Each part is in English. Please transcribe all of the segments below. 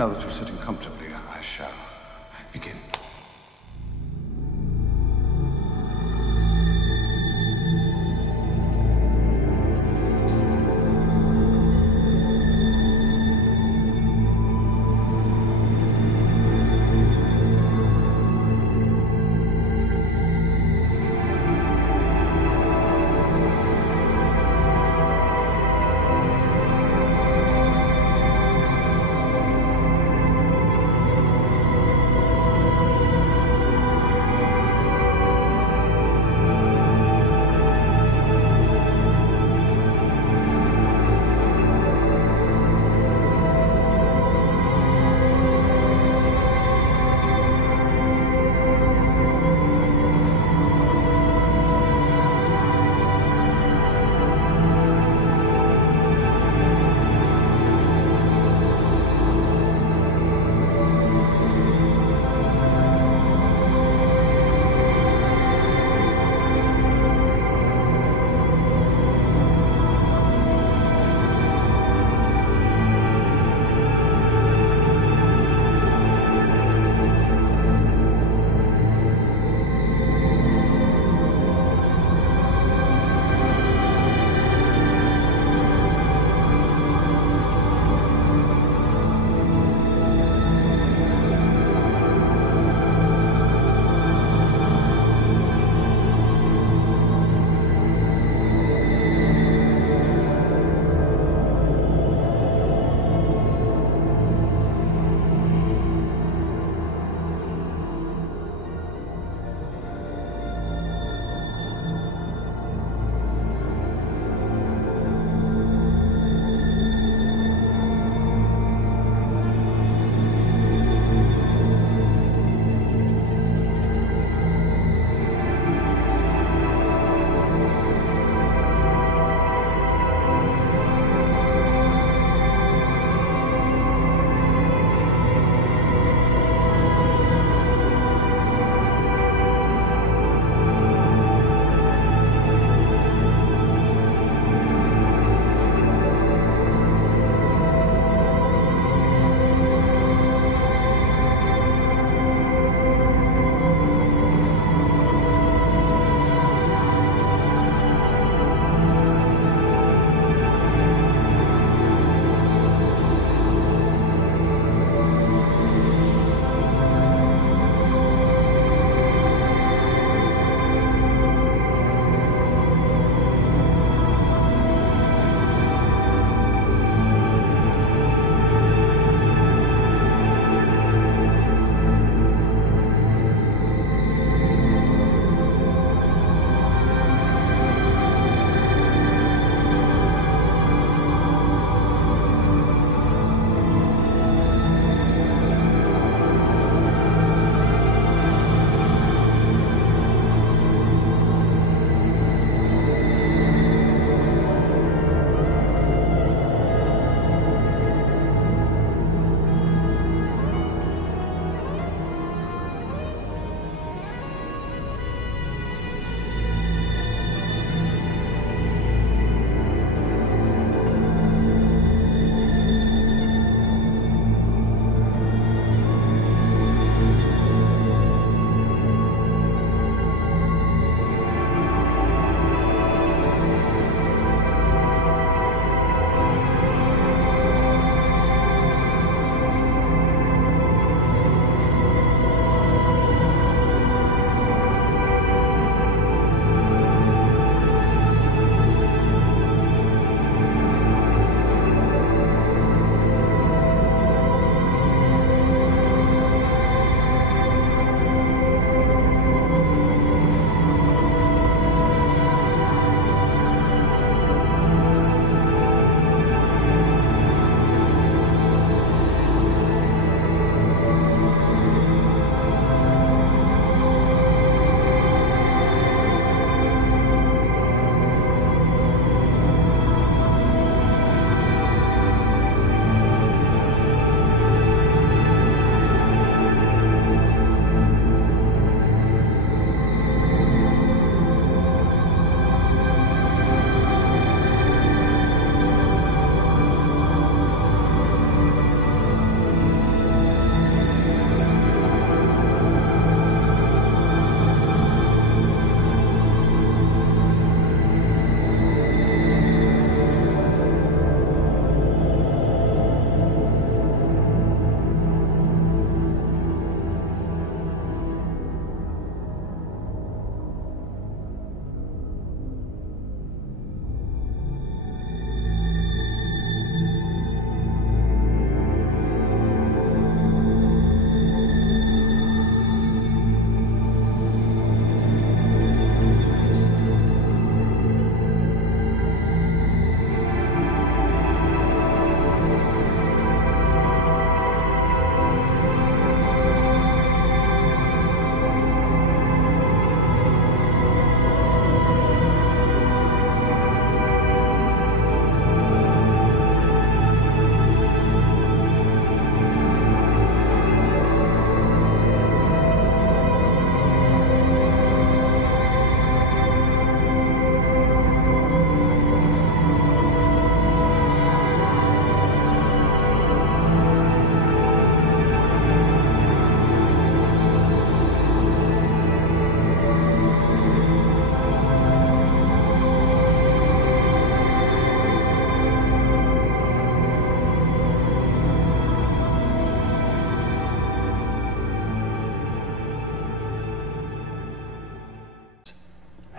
Now that you're sitting comfortably, I shall begin.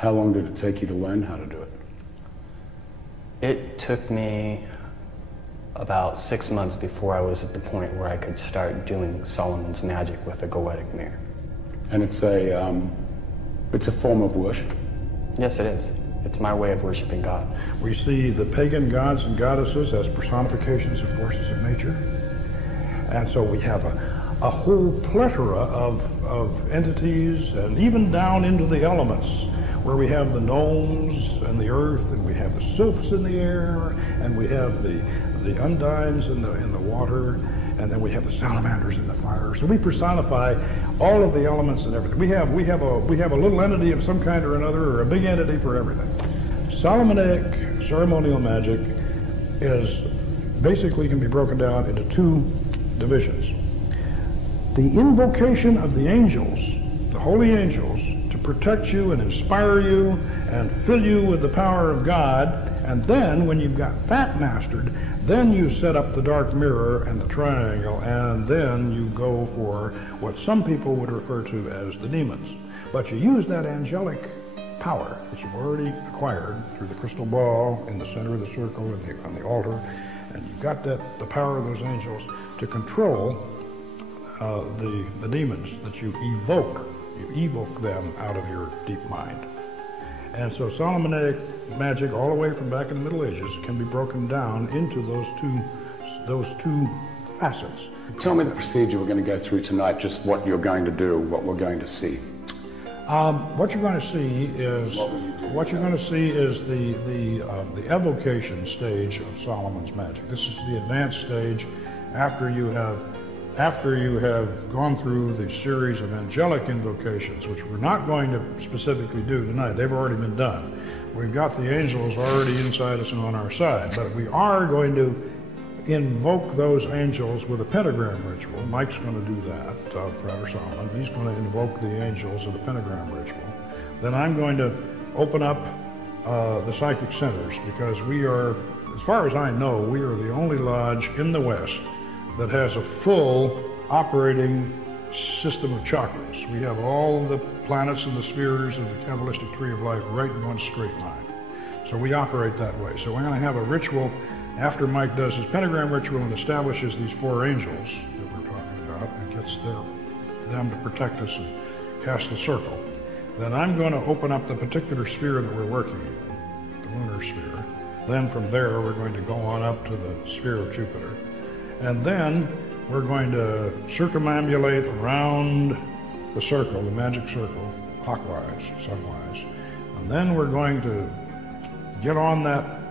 How long did it take you to learn how to do it? It took me about 6 months before I was at the point where I could start doing Solomon's magic with a goetic mirror. And it's a form of worship? Yes, it is. It's my way of worshiping God. We see the pagan gods and goddesses as personifications of forces of nature. And so we have a whole plethora of entities, and even down into the elements, where we have the gnomes and the earth, and we have the sylphs in the air, and we have the undines in the water, and then we have the salamanders in the fire. So we personify all of the elements and everything. We have a little entity of some kind or another, or a big entity for everything. Solomonic ceremonial magic is basically can be broken down into two divisions. The invocation of the angels, the holy angels, to protect you and inspire you and fill you with the power of God. And then when you've got that mastered, then you set up the dark mirror and the triangle, and then you go for what some people would refer to as the demons. But you use that angelic power that you've already acquired through the crystal ball in the center of the circle and on the altar, and you've got the power of those angels to control the demons that you evoke. You evoke them out of your deep mind. And so Solomonic magic, all the way from back in the Middle Ages, can be broken down into those two facets. Tell me the procedure we're going to go through tonight, just what you're going to do, what we're going to see. What you're going to see is the evocation stage of Solomon's magic. This is the advanced stage after you have gone through the series of angelic invocations, which we're not going to specifically do tonight. They've already been done. We've got the angels already inside us and on our side, but we are going to invoke those angels with a pentagram ritual. Mike's going to do that, Frater Solomon. He's going to invoke the angels in a pentagram ritual. Then I'm going to open up the psychic centers, because we are, as far as I know, we are the only lodge in the West that has a full operating system of chakras. We have all the planets and the spheres of the Kabbalistic tree of life right in one straight line. So we operate that way. So we're going to have a ritual after Mike does his pentagram ritual and establishes these four angels that we're talking about and gets them to protect us and cast a circle. Then I'm going to open up the particular sphere that we're working in, the lunar sphere. Then from there we're going to go on up to the sphere of Jupiter. And then we're going to circumambulate around the circle, the magic circle, clockwise, sunwise. And then we're going to get on that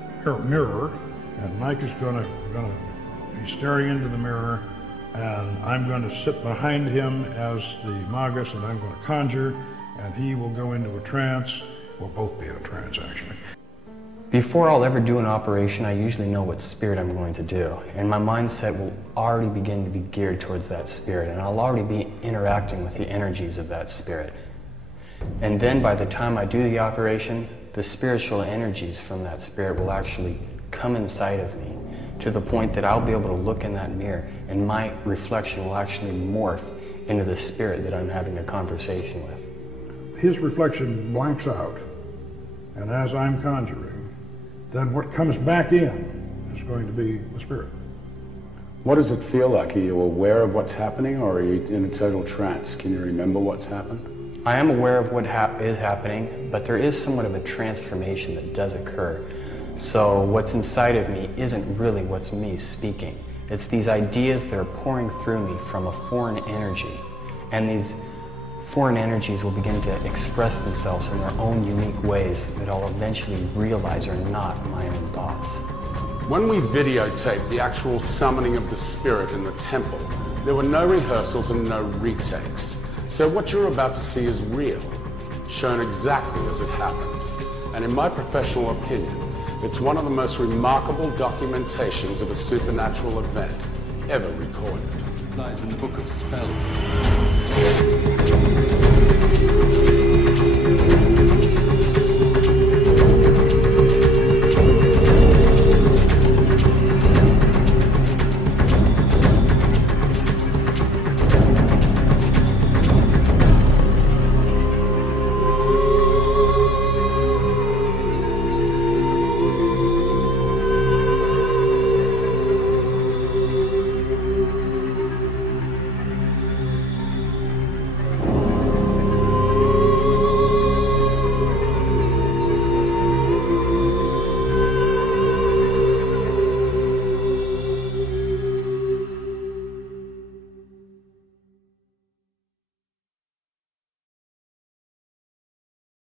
mirror, and Mike is going to be staring into the mirror, and I'm going to sit behind him as the magus, and I'm going to conjure, and he will go into a trance. We'll both be in a trance, actually. Before I'll ever do an operation, I usually know what spirit I'm going to do, and my mindset will already begin to be geared towards that spirit, and I'll already be interacting with the energies of that spirit. And then by the time I do the operation, the spiritual energies from that spirit will actually come inside of me, to the point that I'll be able to look in that mirror, and my reflection will actually morph into the spirit that I'm having a conversation with. His reflection blanks out, and as I'm conjuring, then what comes back in is going to be the spirit. What does it feel like? Are you aware of what's happening, or are you in a total trance? Can you remember what's happened? I am aware of what is happening, but there is somewhat of a transformation that does occur. So what's inside of me isn't really what's me speaking. It's these ideas that are pouring through me from a foreign energy, and these foreign energies will begin to express themselves in their own unique ways that I'll eventually realize are not my own thoughts. When we videotaped the actual summoning of the spirit in the temple, there were no rehearsals and no retakes. So what you're about to see is real, shown exactly as it happened. And in my professional opinion, it's one of the most remarkable documentations of a supernatural event ever recorded. Lies in the book of spells.